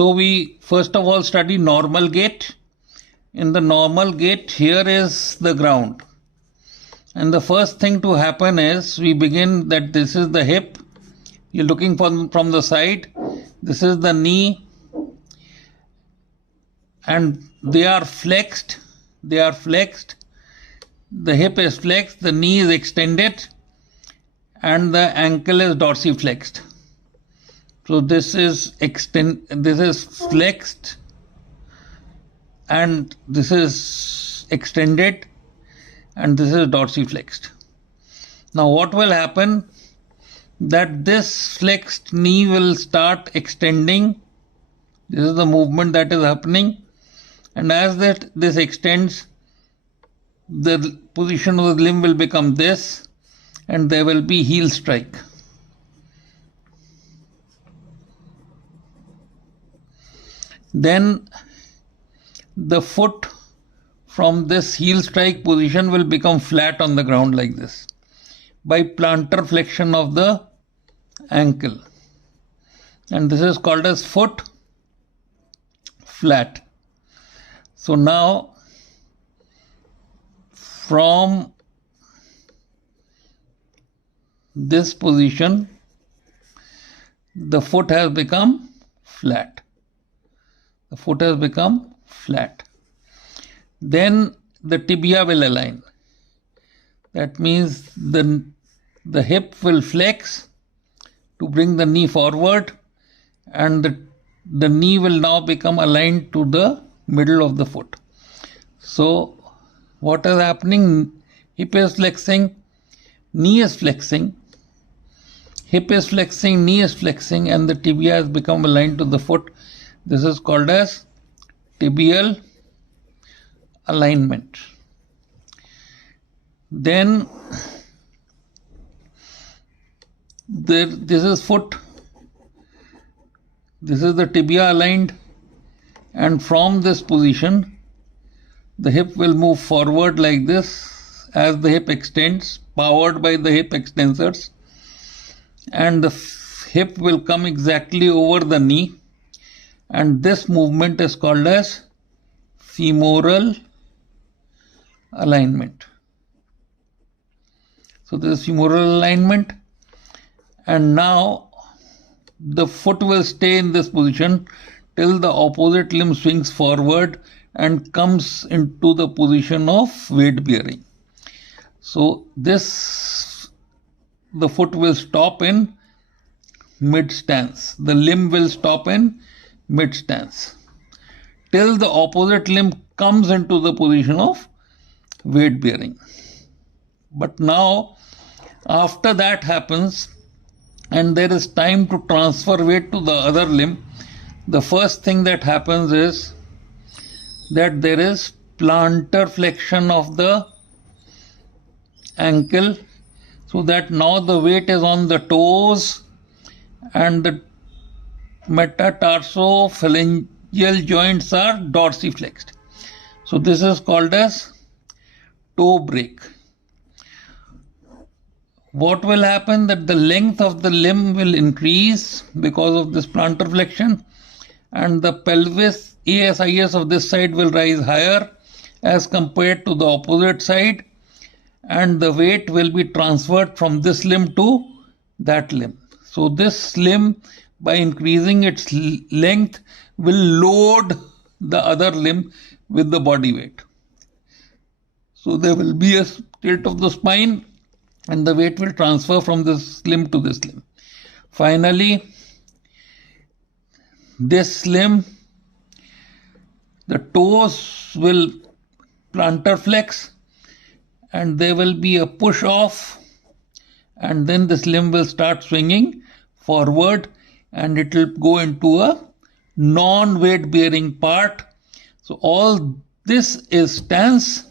So we first of all study normal gait. In the normal gait, here is the ground. And the first thing to happen is we begin that this is the hip. You're looking from the side. This is the knee. And they are flexed. They are flexed. The hip is flexed. The knee is extended. And the ankle is dorsiflexed. So this is flexed. And this is extended. And this is dorsiflexed. Now what will happen? That this flexed knee will start extending. This is the movement that is happening. And as this extends, the position of the limb will become this, and there will be heel strike. Then the foot from this heel strike position will become flat on the ground like this by plantar flexion of the ankle. And this is called as foot flat. So now from this position, the foot has become flat. The foot has become flat. Then the tibia will align. That means the hip will flex to bring the knee forward, and the knee will now become aligned to the middle of the foot. So what is happening? Hip is flexing, knee is flexing, hip is flexing, knee is flexing, and the tibia has become aligned to the foot. This is called as tibial alignment. Then this is foot. This is the tibia aligned, and from this position the hip will move forward like this as the hip extends, powered by the hip extensors, and the hip will come exactly over the knee, and this movement is called as femoral alignment. So this is femoral alignment, and now the foot will stay in this position till the opposite limb swings forward and comes into the position of weight bearing. So the foot will stop in mid stance. The limb will stop in mid stance till the opposite limb comes into the position of weight bearing. But now after that happens and there is time to transfer weight to the other limb, the first thing that happens is that there is plantar flexion of the ankle, so that now the weight is on the toes and the metatarsophalangeal joints are dorsiflexed. So this is called as toe break. What will happen? That the length of the limb will increase because of this plantar flexion, and the pelvis ASIS of this side will rise higher as compared to the opposite side, and the weight will be transferred from this limb to that limb. So this limb, by increasing its length, will load the other limb with the body weight. So there will be a tilt of the spine, and the weight will transfer from this limb to this limb. Finally, this limb, the toes will plantar flex, and there will be a push off, and then this limb will start swinging forward, and it will go into a non-weight bearing part. So all this is stance,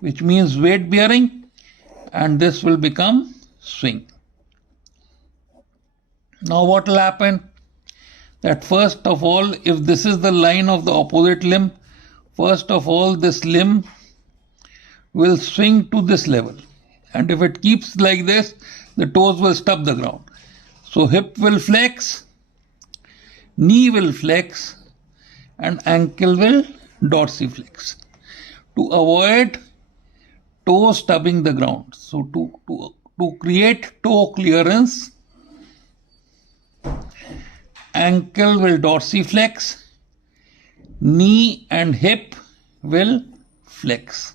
which means weight bearing, and this will become swing. Now what will happen? That first of all, if this is the line of the opposite limb, first of all this limb will swing to this level, and if it keeps like this, the toes will stop the ground. So hip will flex, knee will flex and ankle will dorsiflex to avoid toe stubbing the ground. So to create toe clearance, ankle will dorsiflex, knee and hip will flex.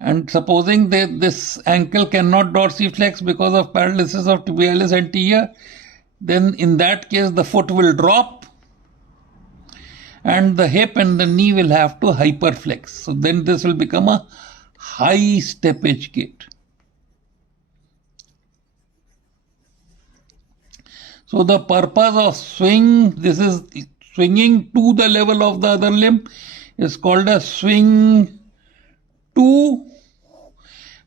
And supposing that this ankle cannot dorsiflex because of paralysis of tibialis anterior, then in that case the foot will drop and the hip and the knee will have to hyperflex. So then this will become a high steppage gait. So the purpose of swing, this is swinging to the level of the other limb, is called a swing to,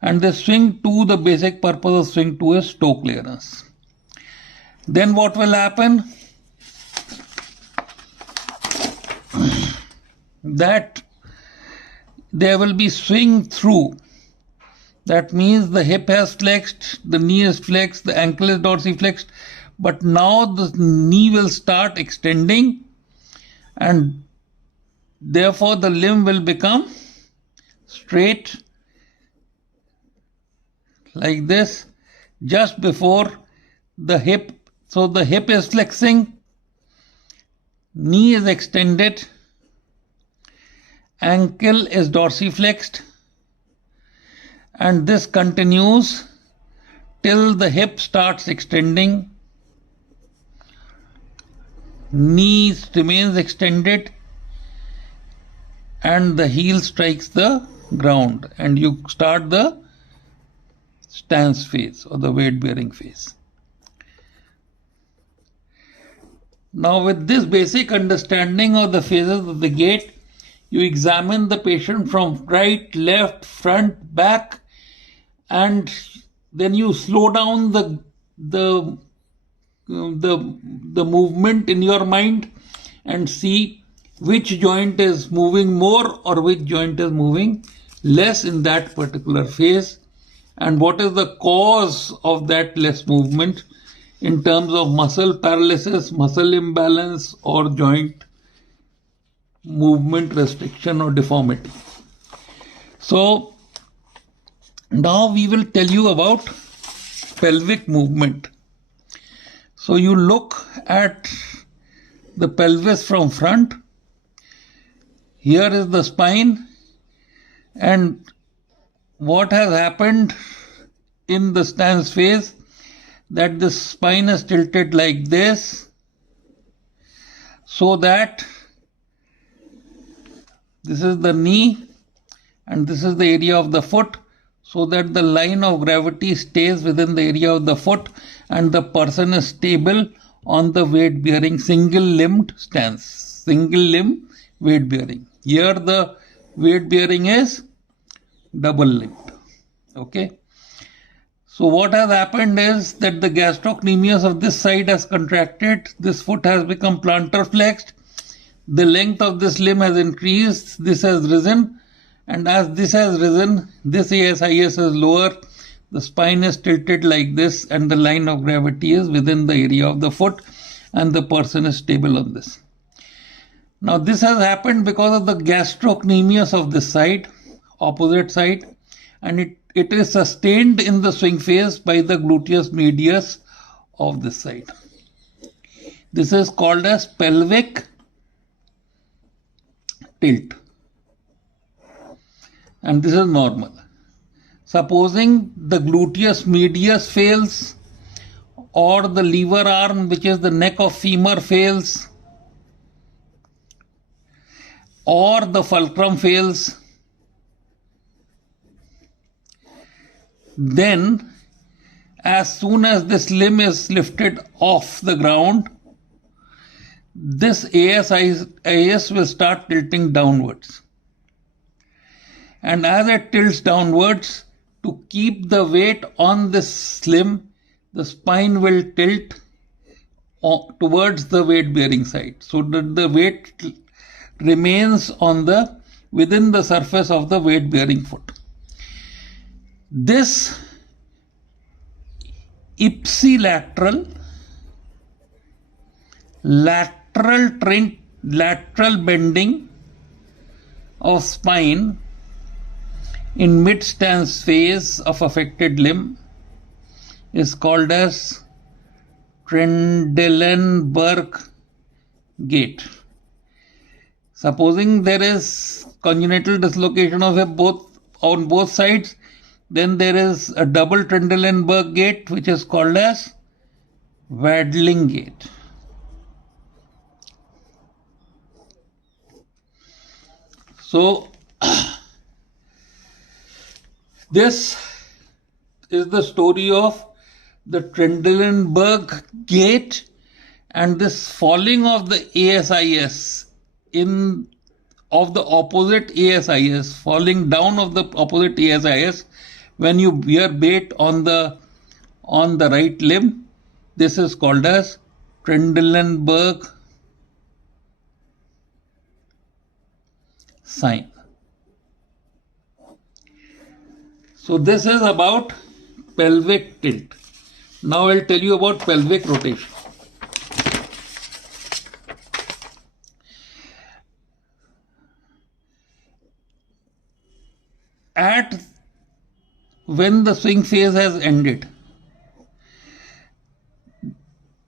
and the swing to, the basic purpose of swing to is toe clearance. Then what will happen? That there will be swing through. That means the hip has flexed, the knee is flexed, the ankle is dorsiflexed, but now the knee will start extending and therefore the limb will become straight like this just before the hip. So the hip is flexing, knee is extended, ankle is dorsiflexed, and this continues till the hip starts extending, knee remains extended, and the heel strikes the ground, and you start the stance phase or the weight bearing phase. Now with this basic understanding of the phases of the gait, you examine the patient from right, left, front, back, and then you slow down the movement in your mind and see which joint is moving more or which joint is moving less in that particular phase, and what is the cause of that less movement in terms of muscle paralysis, muscle imbalance, or joint movement restriction or deformity. So now we will tell you about pelvic movement. So you look at the pelvis from front. Here is the spine, and what has happened in the stance phase, that the spine is tilted like this, so that this is the knee and this is the area of the foot, so that the line of gravity stays within the area of the foot and the person is stable on the weight bearing single limbed stance, single limb weight bearing. Here the weight bearing is double limbed. Okay. So what has happened is that the gastrocnemius of this side has contracted, this foot has become plantar flexed, the length of this limb has increased, this has risen, and as this has risen, this ASIS is lower, the spine is tilted like this, and the line of gravity is within the area of the foot, and the person is stable on this. Now this has happened because of the gastrocnemius of this side, opposite side, and it is sustained in the swing phase by the gluteus medius of this side. This is called as pelvic tilt, and this is normal. Supposing the gluteus medius fails, or the lever arm, which is the neck of femur, fails, or the fulcrum fails, then as soon as this limb is lifted off the ground, this AS will start tilting downwards. And as it tilts downwards, to keep the weight on this limb, the spine will tilt towards the weight bearing side, so that the weight remains within the surface of the weight bearing foot. This ipsilateral, lateral lateral bending of spine in mid-stance phase of affected limb is called as Trendelenburg gait. Supposing there is congenital dislocation of hip on both sides, then there is a double Trendelenburg gait which is called as waddling gait. So this is the story of the Trendelenburg gait and this falling of the ASIS of the opposite ASIS, falling down of the opposite ASIS when you wear bait on the right limb. This is called as Trendelenburg sign. So this is about pelvic tilt. Now I'll tell you about pelvic rotation. When the swing phase has ended,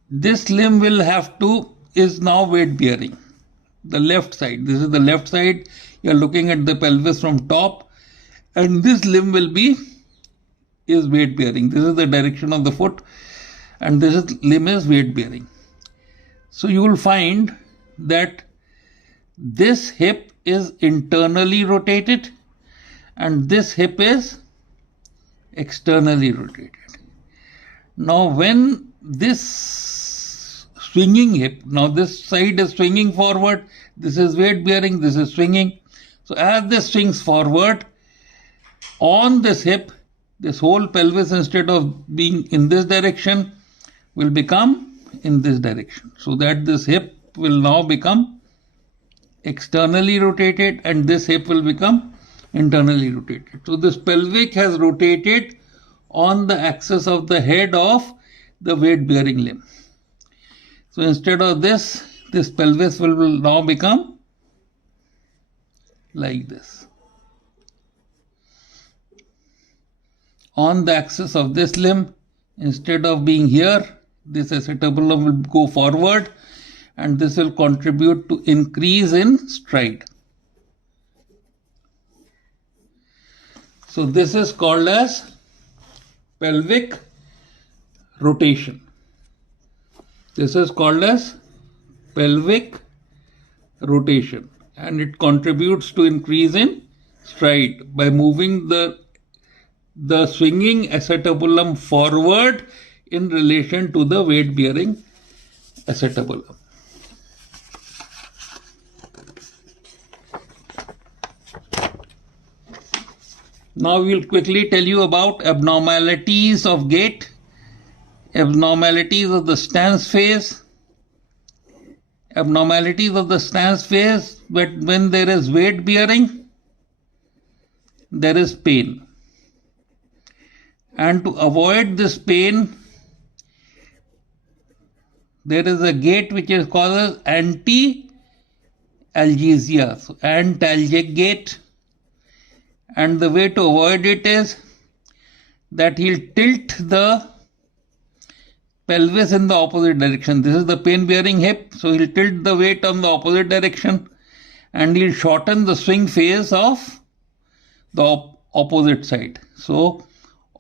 this limb is now weight bearing. The left side, this is the left side, you are looking at the pelvis from top, and this limb is weight bearing. This is the direction of the foot, and limb is weight bearing. So you will find that this hip is internally rotated and this hip is externally rotated. Now when this swinging hip, now this side is swinging forward, this is weight bearing, this is swinging. So as this swings forward, on this hip, this whole pelvis, instead of being in this direction, will become in this direction. So that this hip will now become externally rotated and this hip will become internally rotated. So this pelvic has rotated on the axis of the head of the weight bearing limb. So instead of this pelvis will now become like this. On the axis of this limb, instead of being here, this acetabulum will go forward and this will contribute to increase in stride. So this is called as pelvic rotation. This is called as pelvic rotation, and it contributes to increase in stride by moving the swinging acetabulum forward in relation to the weight bearing acetabulum. Now we will quickly tell you about abnormalities of gait, abnormalities of the stance phase. Abnormalities of the stance phase, but when there is weight bearing, there is pain. And to avoid this pain, there is a gait which is called as anti-algesia, so antalgic gait. And the way to avoid it is that he'll tilt the pelvis in the opposite direction. This is the pain bearing hip, so he'll tilt the weight on the opposite direction and he'll shorten the swing phase of the opposite side. So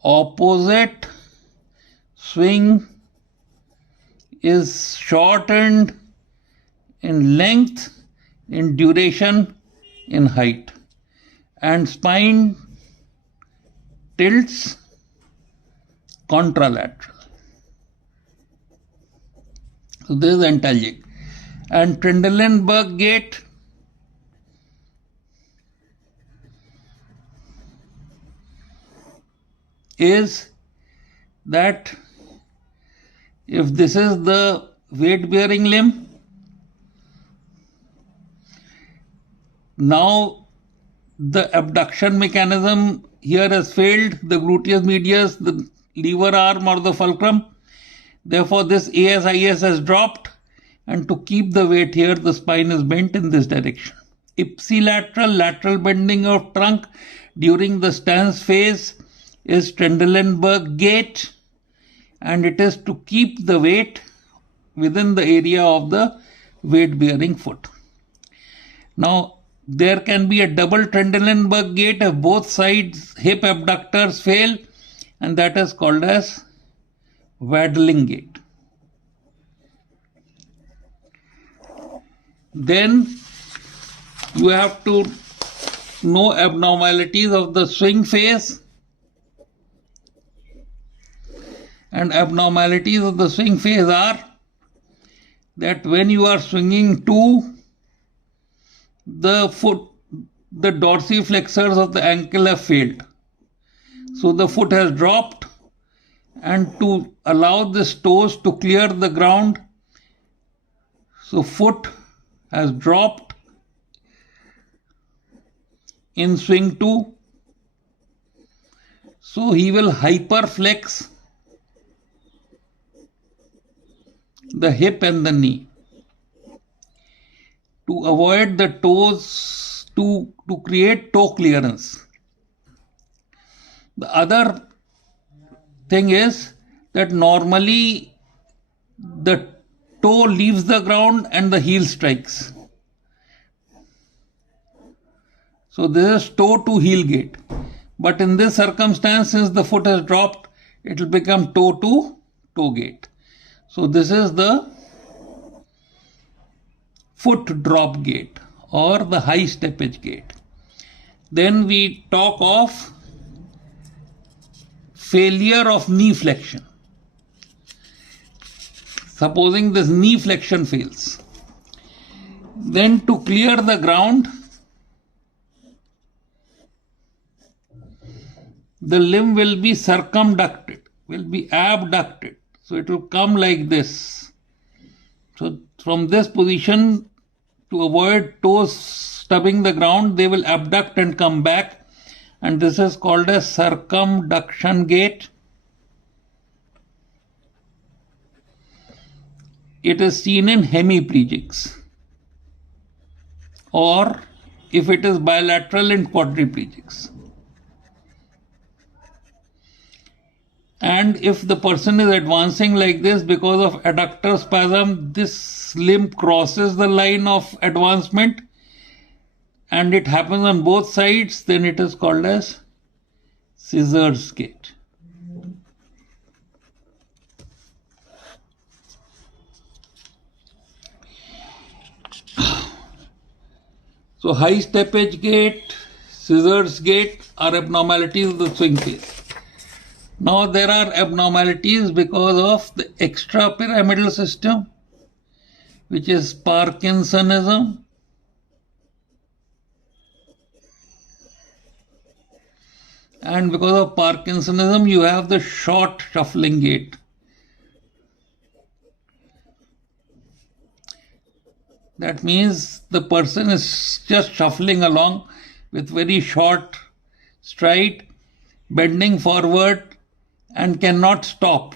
opposite swing is shortened in length, in duration, in height, and spine tilts contralateral. So this is antalgic. And Trendelenburg gait is that if this is the weight bearing limb, now the abduction mechanism here has failed, the gluteus medius, the lever arm or the fulcrum. Therefore this ASIS has dropped and to keep the weight here, the spine is bent in this direction. Ipsilateral, lateral bending of trunk during the stance phase is Trendelenburg gait, and it is to keep the weight within the area of the weight-bearing foot. Now, there can be a double Trendelenburg gait if both sides hip abductors fail, and that is called as waddling gait. Then you have to know abnormalities of the swing phase. And abnormalities of the swing phase are that when you are swinging to the foot, the dorsiflexors of the ankle have failed. So the foot has dropped, and to allow the toes to clear the ground, so foot has dropped in swing 2. So he will hyperflex the hip and the knee to avoid the toes, to create toe clearance. The other thing is that normally the toe leaves the ground and the heel strikes. So this is toe to heel gait. But in this circumstance, since the foot has dropped, it will become toe to toe gait. So this is the foot drop gait or the high steppage gait. Then we talk of failure of knee flexion. Supposing this knee flexion fails, then to clear the ground, the limb will be circumducted, will be abducted. So it will come like this. So from this position, to avoid toes stubbing the ground, they will abduct and come back. And this is called a circumduction gait. It is seen in hemiplegics, or if it is bilateral, in quadriplegics. And if the person is advancing like this because of adductor spasm, this limb crosses the line of advancement and it happens on both sides, then it is called as scissors gait. So high steppage gait, scissors gait are abnormalities of the swing phase. Now there are abnormalities because of the extrapyramidal system, which is Parkinsonism. And because of Parkinsonism, you have the short shuffling gait. That means the person is just shuffling along with very short stride, bending forward, and cannot stop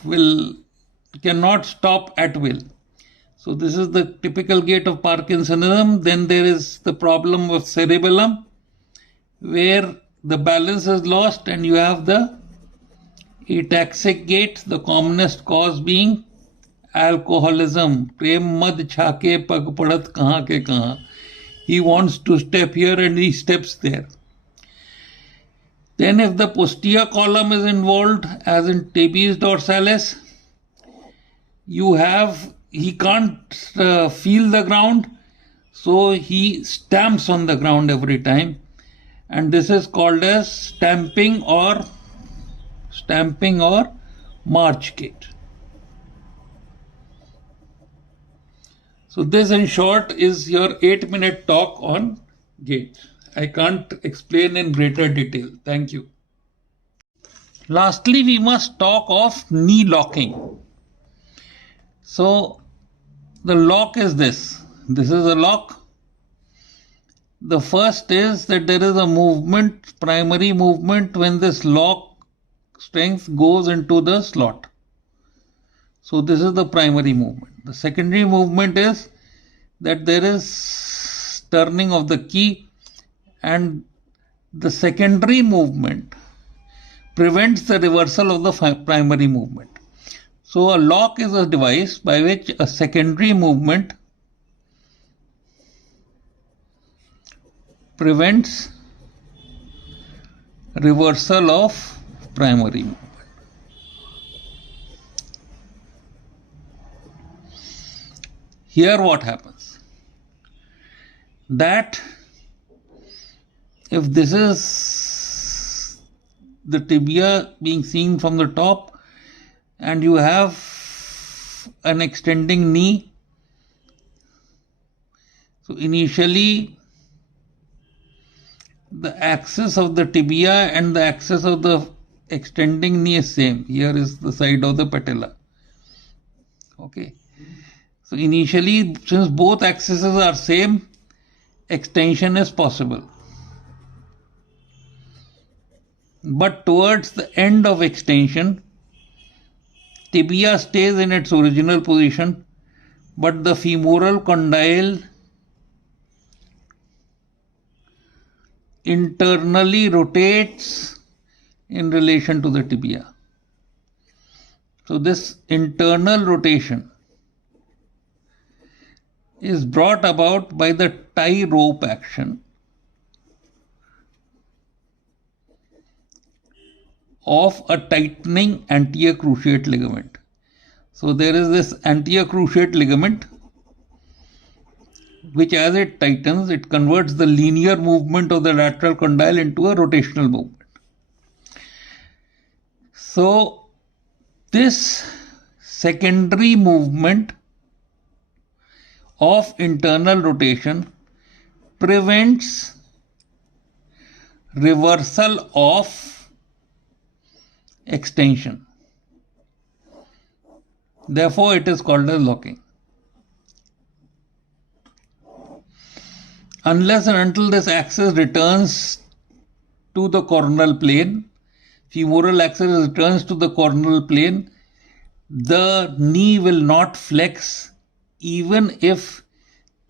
at will. So this is the typical gait of Parkinsonism. Then there is the problem of cerebellum, where the balance is lost and you have the ataxic gait, the commonest cause being alcoholism. Prem mad chhake pag padat kahan ke kahan. He wants to step here and he steps there. Then if the posterior column is involved, as in Tabes dorsalis, he can't feel the ground, so he stamps on the ground every time, and this is called as stamping or march gait. So this in short is your 8-minute talk on gait. I can't explain in greater detail. Thank you. Lastly, we must talk of knee locking. So the lock is this. This is a lock. The first is that there is a movement, primary movement, when this lock strength goes into the slot. So this is the primary movement. The secondary movement is that there is turning of the key, and the secondary movement prevents the reversal of the primary movement. So a lock is a device by which a secondary movement prevents reversal of primary movement. Here what happens? That if this is the tibia being seen from the top and you have an extending knee, so initially the axis of the tibia and the axis of the extending knee is same. Here is the side of the patella. Okay. So initially, since both axes are same, extension is possible. But towards the end of extension, tibia stays in its original position, but the femoral condyle internally rotates in relation to the tibia. So this internal rotation is brought about by the tie rope action of a tightening anterior cruciate ligament. So there is this anterior cruciate ligament which, as it tightens, it converts the linear movement of the lateral condyle into a rotational movement. So this secondary movement of internal rotation prevents reversal of extension. Therefore, it is called as locking. Unless and until this axis returns to the coronal plane, femoral axis returns to the coronal plane, the knee will not flex even if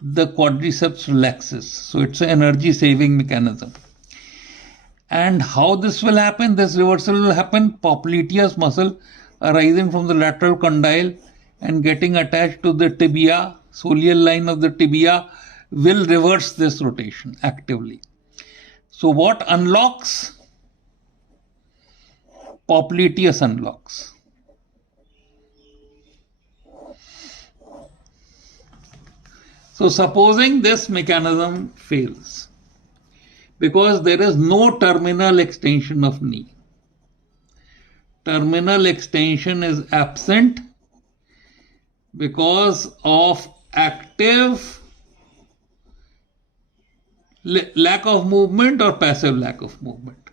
the quadriceps relaxes. So it's an energy saving mechanism. And how this will happen? This reversal will happen. Popliteus muscle arising from the lateral condyle and getting attached to the tibia, soleal line of the tibia, will reverse this rotation actively. So what unlocks? Popliteus unlocks. So supposing this mechanism fails because there is no terminal extension of knee. Terminal extension is absent because of active lack of movement or passive lack of movement.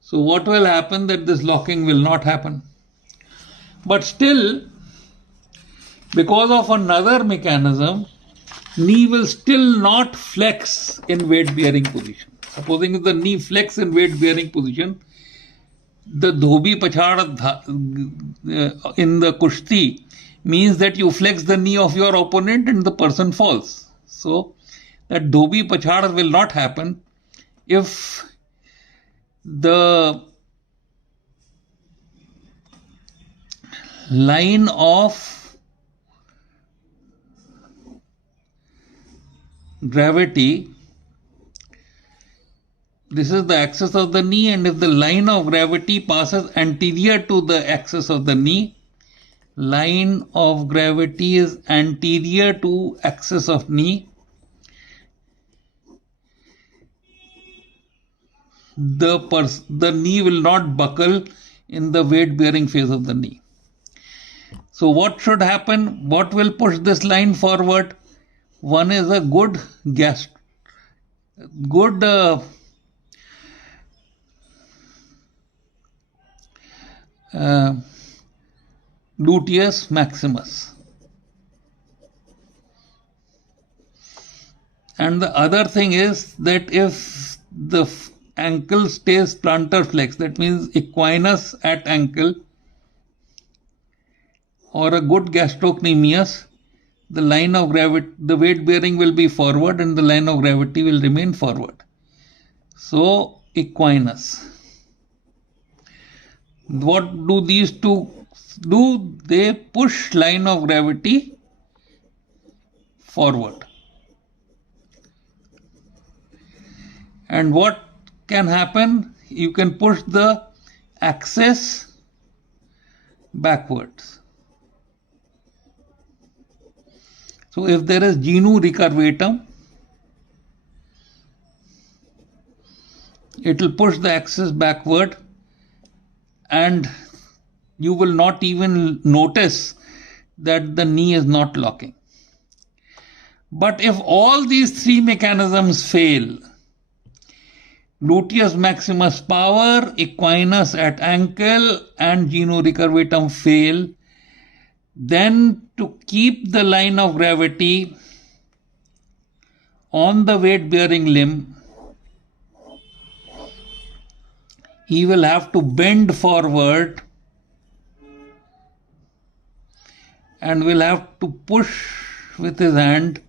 So what will happen? That this locking will not happen. But still, because of another mechanism, knee will still not flex in weight bearing position. Supposing if the knee flex in weight bearing position, the dhobi pachad in the kushti means that you flex the knee of your opponent and the person falls. So that dhobi pachad will not happen if the line of gravity, this is the axis of the knee, and if the line of gravity passes anterior to the axis of the knee, line of gravity is anterior to axis of knee, the knee will not buckle in the weight bearing phase of the knee. So what should happen? What will push this line forward? One is a good gluteus maximus. And the other thing is that if the ankle stays plantar flex, that means equinus at ankle, or a good gastrocnemius, the line of gravity, the weight bearing will be forward and the line of gravity will remain forward. So equinus. What do these two do? They push line of gravity forward. And what can happen? You can push the axis backwards. So if there is genu recurvatum, it will push the axis backward and you will not even notice that the knee is not locking. But if all these three mechanisms fail, gluteus maximus power, equinus at ankle and genu recurvatum fail, then to keep the line of gravity on the weight bearing limb, he will have to bend forward and will have to push with his hand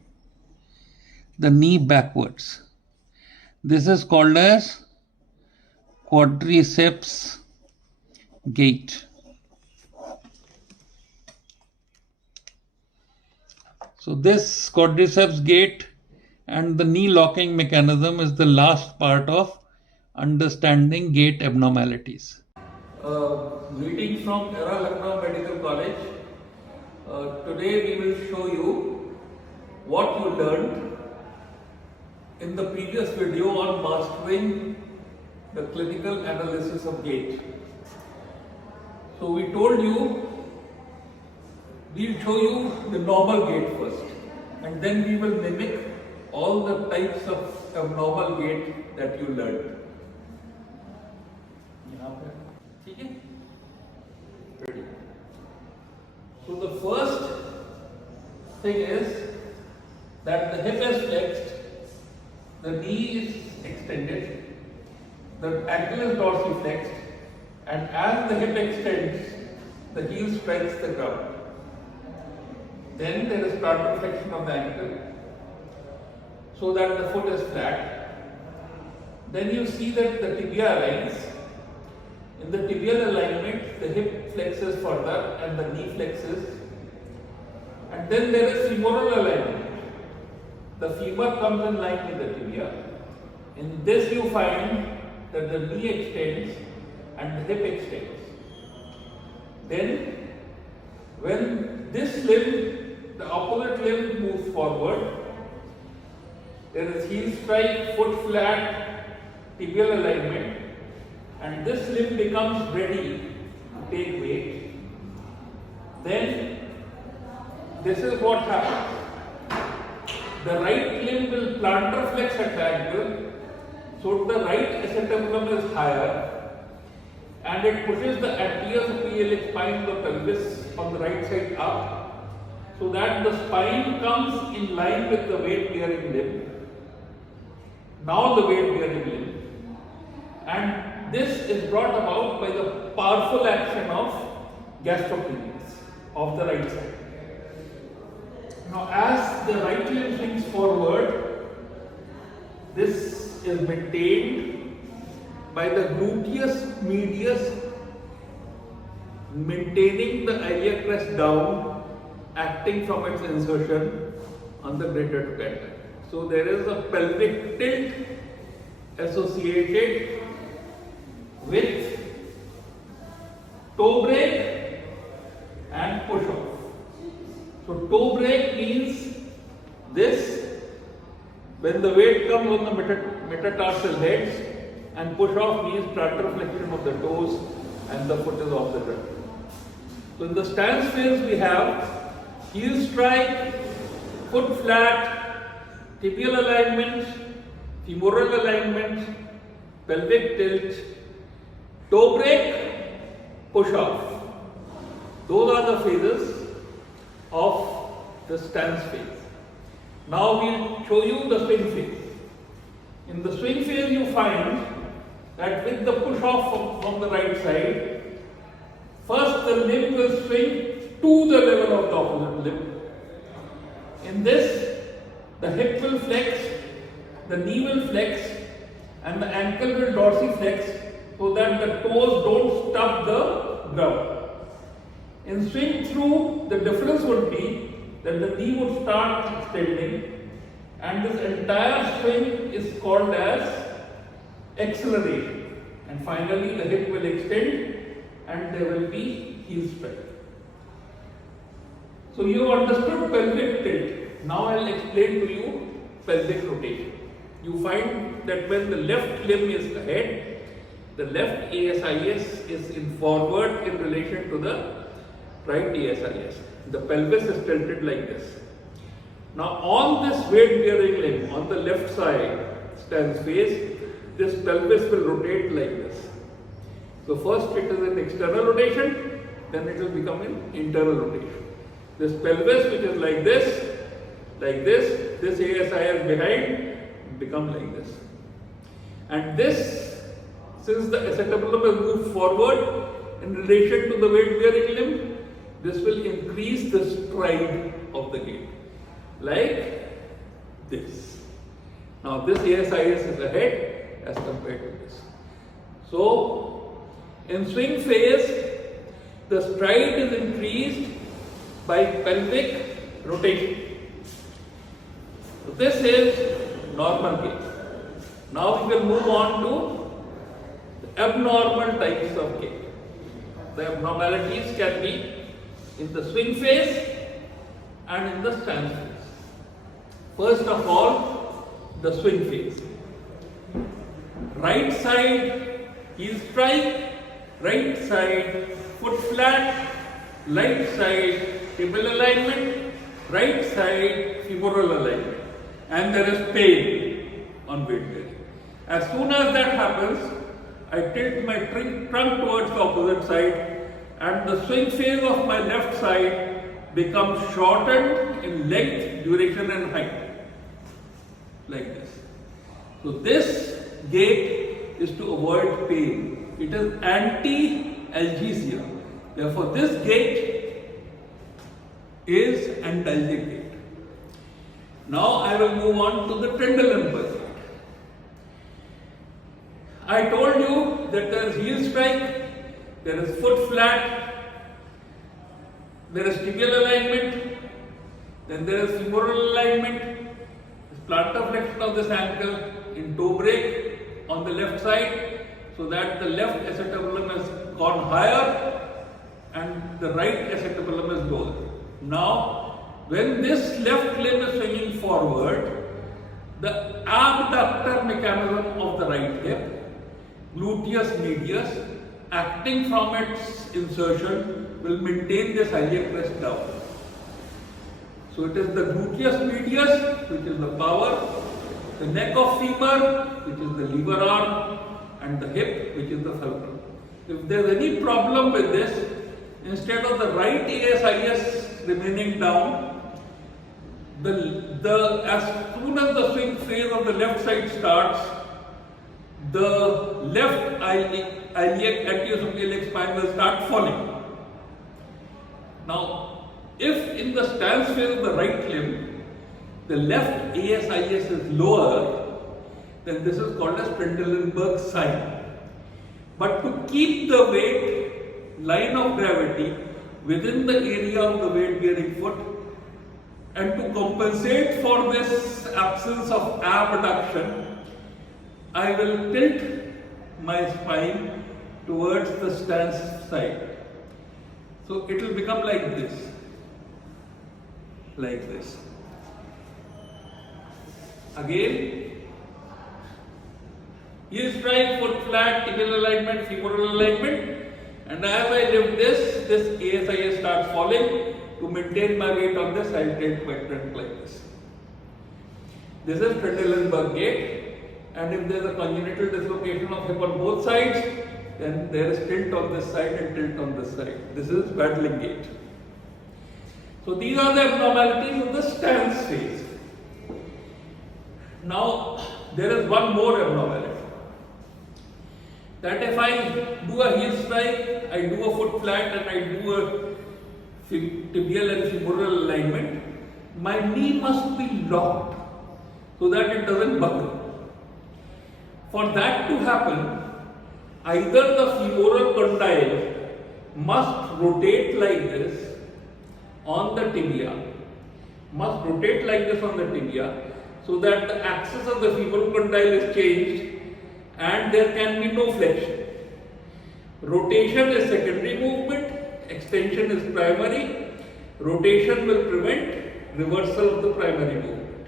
the knee backwards. This is called as quadriceps gait. So this quadriceps gait and the knee locking mechanism is the last part of understanding gait abnormalities. Greetings from Era Lucknow Medical College. Today we will show you what you learned in the previous video on mastering the clinical analysis of gait. So we told you we'll show you the normal gait first, and then we will mimic all the types of abnormal gait that you learned. Ready? So the first thing is that the hip is flexed, the knee is extended, the ankle is dorsiflexed, and as the hip extends, the heel strikes the ground. Then there is plantar flexion of the ankle so that the foot is flat. Then you see that the tibia aligns. In the tibial alignment, the hip flexes further and the knee flexes. And then there is femoral alignment. The femur comes in line with the tibia. In this you find that the knee extends and the hip extends. Then when this limb, the opposite limb moves forward, there is heel strike, foot flat, tibial alignment, and this limb becomes ready to take weight. Then this is what happens. The right limb will plantar flex at the ankle, so the right acetabulum is higher and it pushes the anterior superior spine of the pelvis on the right side up, so that the spine comes in line with the weight bearing limb. Now the weight bearing limb, and this is brought about by the powerful action of gastrocnemius of the right side. Now as the right limb swings forward, this is maintained by the gluteus medius maintaining the iliac crest down, acting from its insertion on the greater trochanter. So there is a pelvic tilt associated with toe break and push off. So toe break means this, when the weight comes on the metatarsal heads, and push off means plantar flexion of the toes and the foot is off the ground. So in the stance phase we have heel strike, foot flat, tibial alignment, femoral alignment, pelvic tilt, toe break, push off. Those are the phases of the stance phase. Now we'll show you the swing phase. In the swing phase you find that with the push off from the right side, first the limb will swing to the level of the opposite limb. In this, the hip will flex, the knee will flex, and the ankle will dorsiflex so that the toes don't stub the ground. In swing through, the difference would be that the knee would start extending, and this entire swing is called as acceleration. And finally, the hip will extend and there will be heel strike. So you understood pelvic tilt. Now I will explain to you pelvic rotation. You find that when the left limb is ahead, the left ASIS is in forward in relation to the right ASIS. The pelvis is tilted like this. Now on this weight bearing limb, on the left side, stance face, this pelvis will rotate like this. So first it is an external rotation, then it will become an internal rotation. This pelvis, which is like this ASIS behind, become like this. And this, since the acetabulum has moved forward in relation to the weight bearing limb, this will increase the stride of the gait, like this. Now this ASIS is ahead as compared to this. So in swing phase, the stride is increased by pelvic rotation. So this is normal gait. Now we will move on to the abnormal types of gait. The abnormalities can be in the swing phase and in the stance phase. First of all, the swing phase. Right side heel strike, right side foot flat, right side tibal alignment, right side femoral alignment, and there is pain on weight bearing. As soon as that happens, I tilt my trunk towards the opposite side, and the swing phase of my left side becomes shortened in length, duration and height, like this. So this gait is to avoid pain. It is anti-algesia. Therefore this gait is antalgic gait. Now I will move on to the Trendelenburg gait. I told you that there is heel strike, there is foot flat, there is tibial alignment, then there is femoral alignment, plantar flexion of this ankle in toe break on the left side, so that the left acetabulum has gone higher and the right acetabulum is lower. Now, when this left limb is swinging forward, the abductor mechanism of the right hip, gluteus medius, acting from its insertion, will maintain this iliac crest down. So it is the gluteus medius, which is the power, the neck of femur, which is the lever arm, and the hip, which is the fulcrum. If there is any problem with this, instead of the right ASIS remaining down, as soon as the swing phase of the left side starts, the left iliac anterior spine will start falling. Now, if in the stance phase of the right limb, the left ASIS is lower, then this is called as Trendelenburg sign. But to keep the weight line of gravity within the area of the weight bearing foot, and to compensate for this absence of abduction, I will tilt my spine towards the stance side. So it will become like this. Like this. Again, heel strike, foot flat, tibial alignment, femoral alignment, and as I lift this ASIS starts falling. To maintain my weight on this, I will tilt my trunk like this. This is Trendelenburg gait, and if there is a congenital dislocation of hip on both sides, then there is tilt on this side and tilt on this side. This is waddling gait. So these are the abnormalities of the stance phase. Now there is one more abnormality. That if I do a heel strike, I do a foot flat and I do a tibial and femoral alignment, my knee must be locked so that it doesn't buckle. For that to happen, either the femoral condyle must rotate like this on the tibia, so that the axis of the femoral condyle is changed and there can be no flexion. Rotation is secondary movement, extension is primary. Rotation will prevent reversal of the primary movement.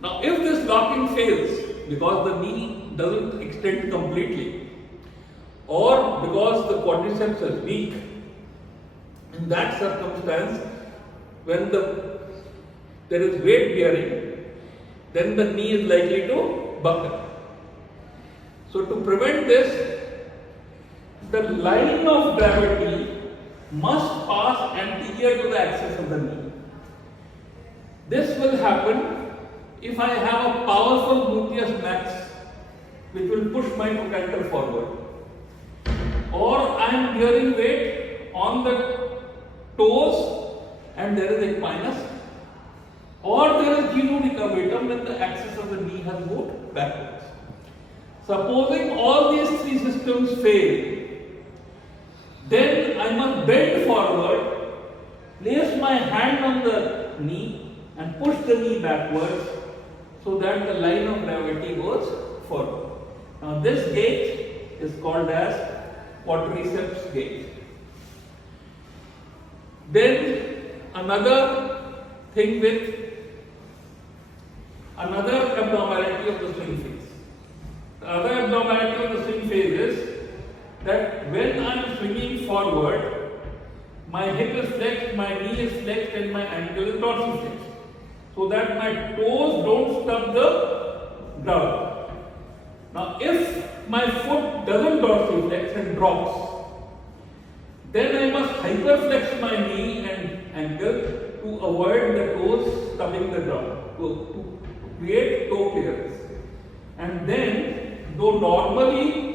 Now, if this locking fails because the knee doesn't extend completely, or because the quadriceps is weak, in that circumstance, when there is weight bearing, then the knee is likely to buckle. So to prevent this, the line of gravity must pass anterior to the axis of the knee. This will happen if I have a powerful gluteus max which will push my trochanter forward, or I am bearing weight on the toes and there is equinus, or there is genu decurvatum when the axis of the knee has moved backwards. Supposing all these three systems fail, then I must bend forward, place my hand on the knee and push the knee backwards so that the line of gravity goes forward. Now this gait is called as quadriceps gait. Then another thing with another abnormality of the swing phase. The other abnormality of the swing phase is that when I am swinging forward, my hip is flexed, my knee is flexed and my ankle is dorsiflexed, so that my toes don't stub the ground. Now if my foot doesn't dorsiflex and drops, then I must hyperflex my knee and ankle to avoid the toes stubbing the ground, to create toe clearance. And then, though normally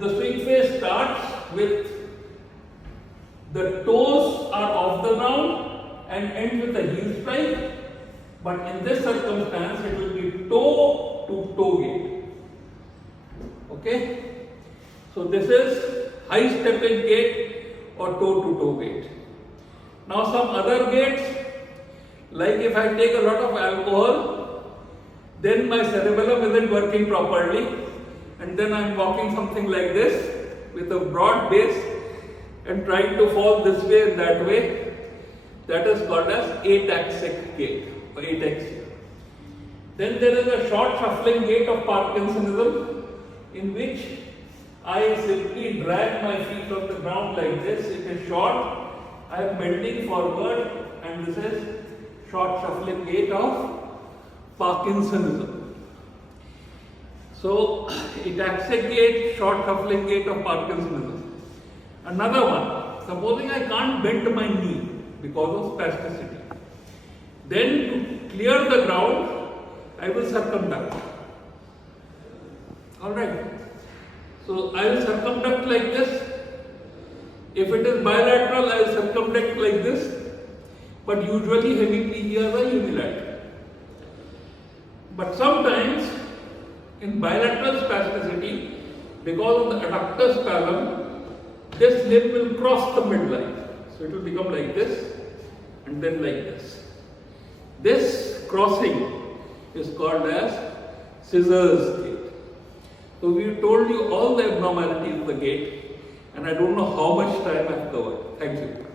the swing phase starts with the toes are off the ground and ends with a heel strike, but in this circumstance it will be toe to toe gait. Okay? So this is high stepping gait or toe to toe gait. Now some other gaits, like if I take a lot of alcohol, then my cerebellum isn't working properly, and then I'm walking something like this with a broad base and trying to fall this way and that way. That is called as ataxic gait or ataxia. Then there is a short shuffling gait of Parkinsonism, in which I simply drag my feet on the ground like this. It is short, I am bending forward, and this is short shuffling gait of Parkinsonism. So, ataxic gait, short shuffling gait of Parkinsonism. Another one, supposing I can't bend my knee because of spasticity, then to clear the ground, I will circumduct. Alright. So I will circumduct like this. If it is bilateral, I will circumduct like this. But usually hemiplegias are unilateral. But sometimes in bilateral spasticity, because of the adductor spasm, this limb will cross the midline. So it will become like this and then like this. This crossing is called as scissors gait. So we told you all the abnormalities of the gait, and I don't know how much time I have covered. Thank you.